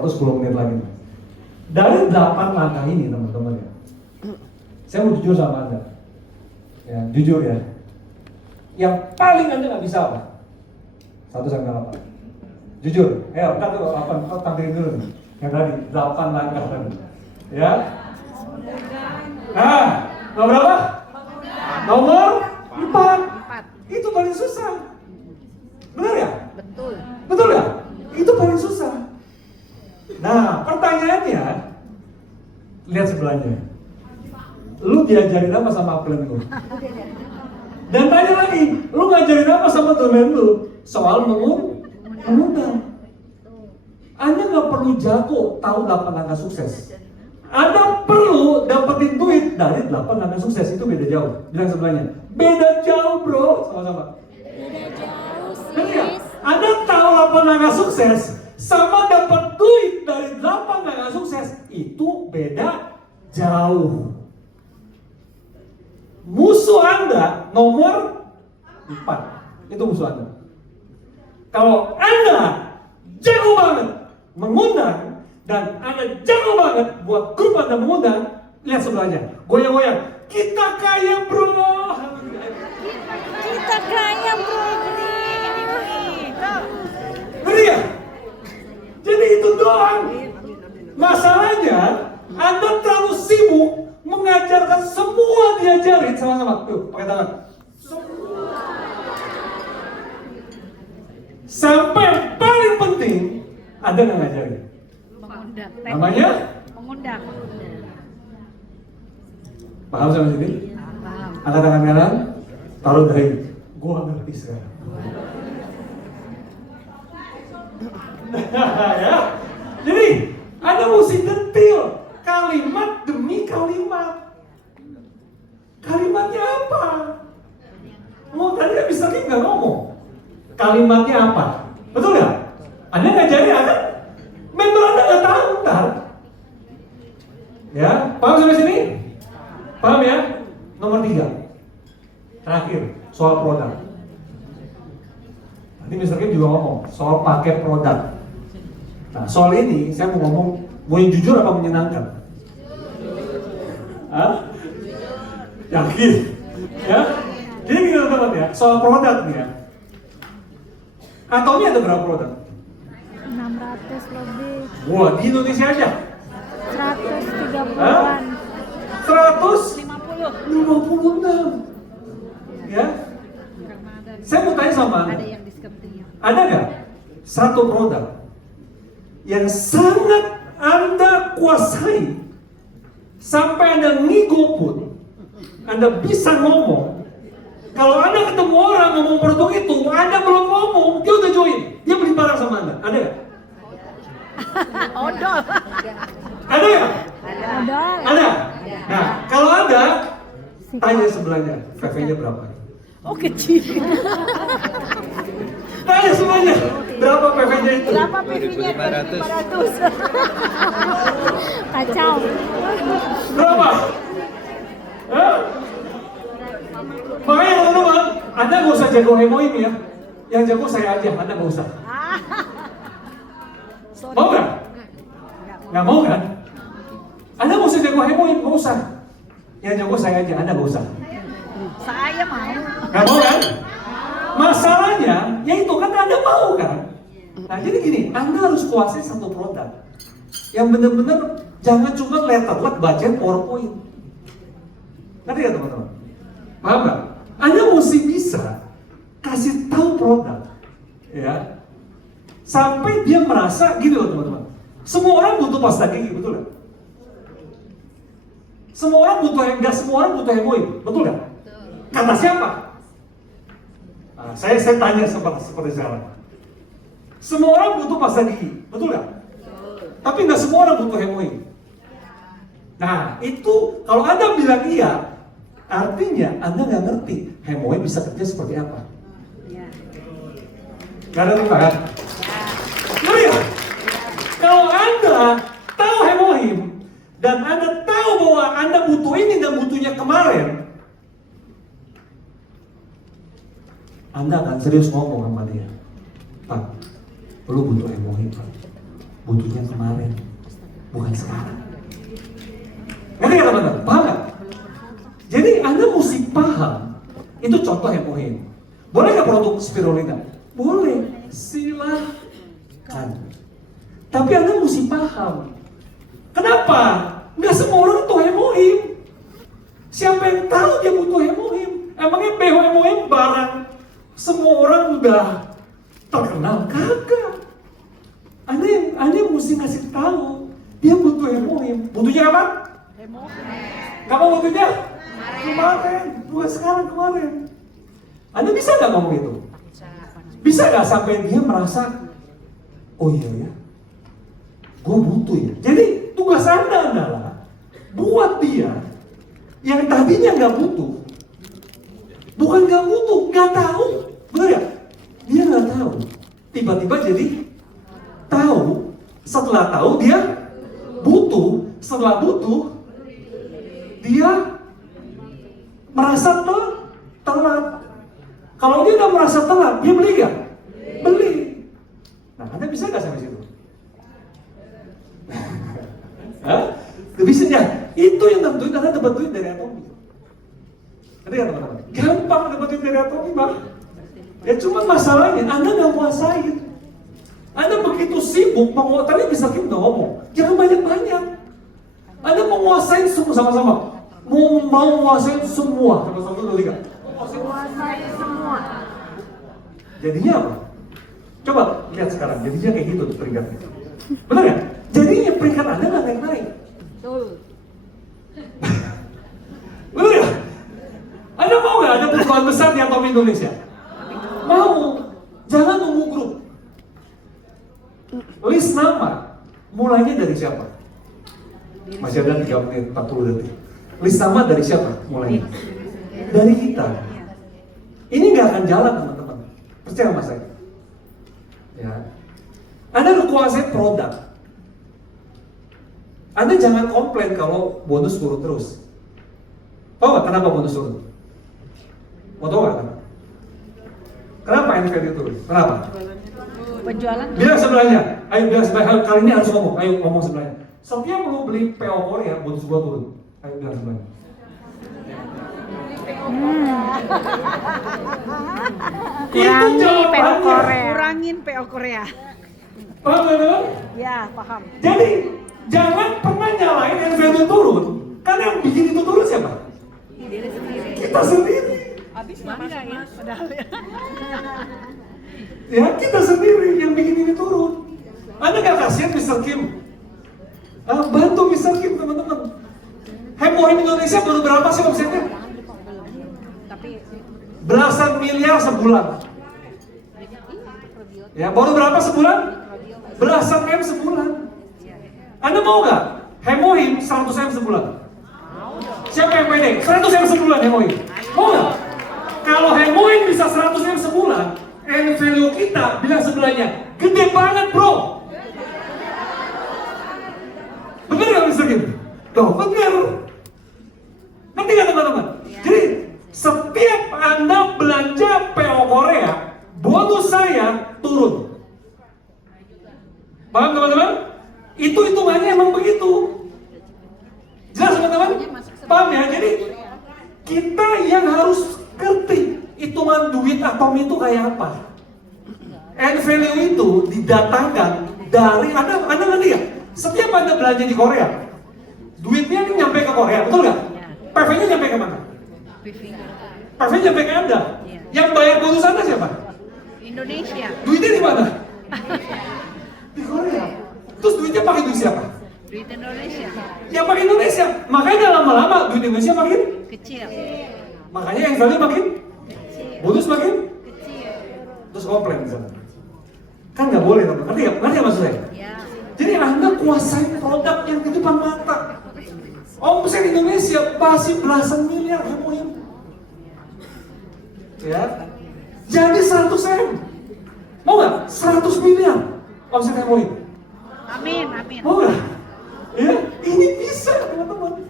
atau 10 menit lagi. Dari 8 langkah ini teman-teman ya, saya mau jujur sama Anda ya, jujur ya, yang paling Anda nggak bisa apa? 1 sampai 8. Jujur, ya kita tuh 8, kau tampilin dulu nih. Yang tadi 8 langkah tadi. Ya. Nah, nomor berapa? Nomor 4. Itu paling susah. Benar ya? Betul. Betul ya? Itu paling susah. Nah, pertanyaannya, lihat sebelahnya. Lu diajarin apa sama upline lu? Dan tanya lagi, lu ngajarin apa sama domain lu? Soal mengundang. Anda nggak perlu jago tahu 8 langkah sukses. Anda perlu dapetin duit dari 8 langkah sukses. Itu beda jauh. Bilang sebelahnya, beda jauh bro. Sama-sama. Beda jauh Benar ya? sis. Anda tahu 8 langkah sukses sama dapat duit dari 8 langkah sukses, itu beda jauh. Musuh Anda nomor 4. Itu musuh Anda. Kalau Anda jago banget mengundang dan Anda jago banget buat grup Anda mengundang, lihat sebelahnya, goyang-goyang. Kita kaya bro. Kita kaya bro. Ngeri ya? Jadi itu doang. Masalahnya, Anda terlalu sibuk mengajarkan semua diajarin sama-sama. Tuh, pakai tangan. Sampai yang paling penting, Anda nggak ngajarin. Mengundang. Namanya? Mengundang. Paham sampai sini? Paham. Angkat tangan kanan, taruh dahi. Gua ngerti sekarang. Ya. Jadi, Anda mesti detail kalimat demi kalimat. Kalimatnya apa? Mau tadi habis lagi nggak ngomong. Kalimatnya apa? Betul nggak? Anda ngajarin Anda, member Anda nggak tahu ntar. Ya, paham sampai sini? Paham ya? Nomor 3. Terakhir, soal produk. Nanti Mr. Kim juga ngomong soal paket produk. Nah, soal ini saya mau ngomong, mau yang jujur apa menyenangkan? Hah? Yakin? Ya? Jadi gini teman-teman ya, soal produk nih ya. Atau ini ada berapa produk? 600 lebih. Wah, di Indonesia aja. 130-an. 156. Ya? Saya mau tanya sama Anda. Ada yang diskeptinya. Ada nggak satu produk yang sangat Anda kuasai sampai Anda ngigo pun Anda bisa ngomong? Kalau Anda ketemu orang ngomong produk itu, Anda belum ngomong, dia udah join, dia beli barang sama Anda. Ada nggak? Odol. Ada nggak? Odol. Ada. Nah, kalau ada, tanya sebelahnya, VV-nya berapa? Oh kecil. Tanya semuanya, berapa PV-nya itu? Berapa PV-nya? 2.500. Kacau. Berapa? Hah? Makanya teman-teman, Anda nggak usah jago hemoin ya. Yang jago saya aja, Anda nggak usah. Sorry. Mau nggak? Nggak mau kan? Anda nggak usah jago hemoin, nggak usah. Yang jago saya aja, Anda nggak usah. Saya mau. Nggak mau kan? Masalahnya, ya itu kan Anda mau kan? Nah jadi gini, Anda harus kuasai satu produk yang benar-benar jangan cuma letterlet bacain PowerPoint. Ngerti ya teman-teman? Paham nggak? Anda mesti bisa kasih tahu produk, ya, sampai dia merasa gini loh teman-teman. Semua orang butuh pasta gigi, betul nggak? Semua orang butuh, enggak semua orang butuh hemoin, betul nggak? Kata siapa? Nah, saya tanya seperti sekarang. Semua orang butuh pasta gigi, betul nggak? Tapi nggak semua orang butuh hemoin. Nah, itu kalau Anda bilang iya, artinya Anda nggak ngerti hemoin bisa kerja seperti apa. Gak ada luka kan? Ngeri ya? Kalau Anda tahu hemoin dan Anda tahu bahwa Anda butuh ini dan butuhnya kemarin, Anda akan serius ngomong sama dia. Pak, lu butuh hemoin Pak. butuhnya kemarin, bukan sekarang. Ngerti nggak teman-teman? Paham nggak? Jadi Anda mesti paham, itu contoh yang muhim. Boleh nggak produk spirulina? Boleh, silakan. Tapi Anda mesti paham. Kenapa? Nggak semua orang tuh hemohim. Siapa yang tahu dia butuh hemohim? Emangnya BH hemohim barang semua orang udah terkenal? Kagak. Anda mesti ngasih tahu dia butuh hemohim. Butuhnya apa? Kamu butuhnya? Kemarin. Bukan sekarang, kemarin. Anda bisa nggak ngomong itu? Bisa nggak sampai dia merasa, oh iya ya, gue butuh ya. Jadi tugas Anda adalah buat dia yang tadinya nggak butuh, bukan nggak butuh, nggak tahu, benar ya? Dia nggak tahu, tiba-tiba jadi tahu. Setelah tahu dia butuh, setelah butuh dia merasa telat. Kalau dia udah merasa telat, dia beli nggak? Beli. Nah, Anda bisa nggak sampai situ? Hah? Bisa ya? Itu yang tentuin Anda dapat duit dari Atomi. Ada nggak teman-teman? Gampang dapat duit dari Atomi, Bang. Ya cuma masalahnya Anda nggak kuasain. Anda begitu sibuk tadi bisa kita ngomong, jangan banyak-banyak. Anda menguasain semua sama-sama. Mau menguasain semua. Sama-sama dulu tiga. Kuasai semua. Jadinya apa? Coba lihat sekarang, jadinya kayak gitu peringkatnya. Benar ya? Jadinya peringkat Anda nggak naik-naik. Betul. Benar ya? Anda mau nggak ada perubahan besar di Atomi Indonesia? Mau. Jangan nunggu grup. List nama, mulainya dari siapa? Masih ada 3 menit, 40 detik. List nama dari siapa mulainya? Dari kita. Ini nggak akan jalan teman-teman. Percaya sama saya. Ya. Anda harus kuasai produk. Anda jangan komplain kalau bonus turun terus. Tahu nggak kenapa bonus turun? Mau tahu nggak kenapa? Kenapa NVD turun? Kenapa? Penjualan. Bilang sebelahnya. Ayo bilang sebelahnya. Kali ini harus ngomong. Ayo ngomong sebelahnya. Setiap lu beli PO Korea, bonus gua turun. Ayo bilang sebelahnya. Kurangin PO Korea. Paham teman-teman? Ya, paham. Jadi jangan pernah nyalain NVD turun. Karena yang bikin itu turun siapa? Kita sendiri. Habis bangga ya, padahal ya. Ya kita sendiri yang bikin ini turun. Anda gak kasihan Mr. Kim? Bantu Mr. Kim teman-teman. Hemohim Indonesia baru berapa sih omsetnya? Belasan miliar sebulan. Ya baru berapa sebulan? Belasan M sebulan. Anda mau nggak? Hemohim 100 M sebulan. Siapa yang pede? 100 M sebulan Hemohim. Mau nggak? Kalau Hemohim bisa 100 M sebulan, and value kita bilang sebelahnya gede banget bro. Bener nggak Mr. Kim? Tuh bener. Nanti nggak teman-teman? Jadi setiap Anda belanja PO Korea, bonus saya turun. Paham teman-teman? Itu hitungannya emang begitu. Jelas teman-teman? Paham ya? Jadi kita yang harus ngerti hitungan duit Atomi itu kayak apa. And value itu didatangkan dari Anda ngerti ya? Setiap Anda belanja di Korea, duitnya ini nyampe ke Korea, betul nggak? PV-nya nyampe ke mana? PV-nya nyampe ke Anda. Yang bayar bonus Anda siapa? Indonesia. Duitnya di mana? Di Korea. Terus duitnya pakai duit siapa? Duit Indonesia. Ya pakai Indonesia. Makanya lama-lama duit Indonesia makin Kecil. makanya yang value makin bonus makin Kecil. terus komplain misalnya. Kan nggak boleh teman. Ngerti nggak maksud saya? Ya. Jadi Anda kuasai produk yang di depan mata. Omset Indonesia pasti belasan miliar Hemohim. Ya. Jadi 100 M. Mau nggak? 100 miliar omset Hemohim. Amin, amin. Mau nggak? Ya, ini bisa teman-teman.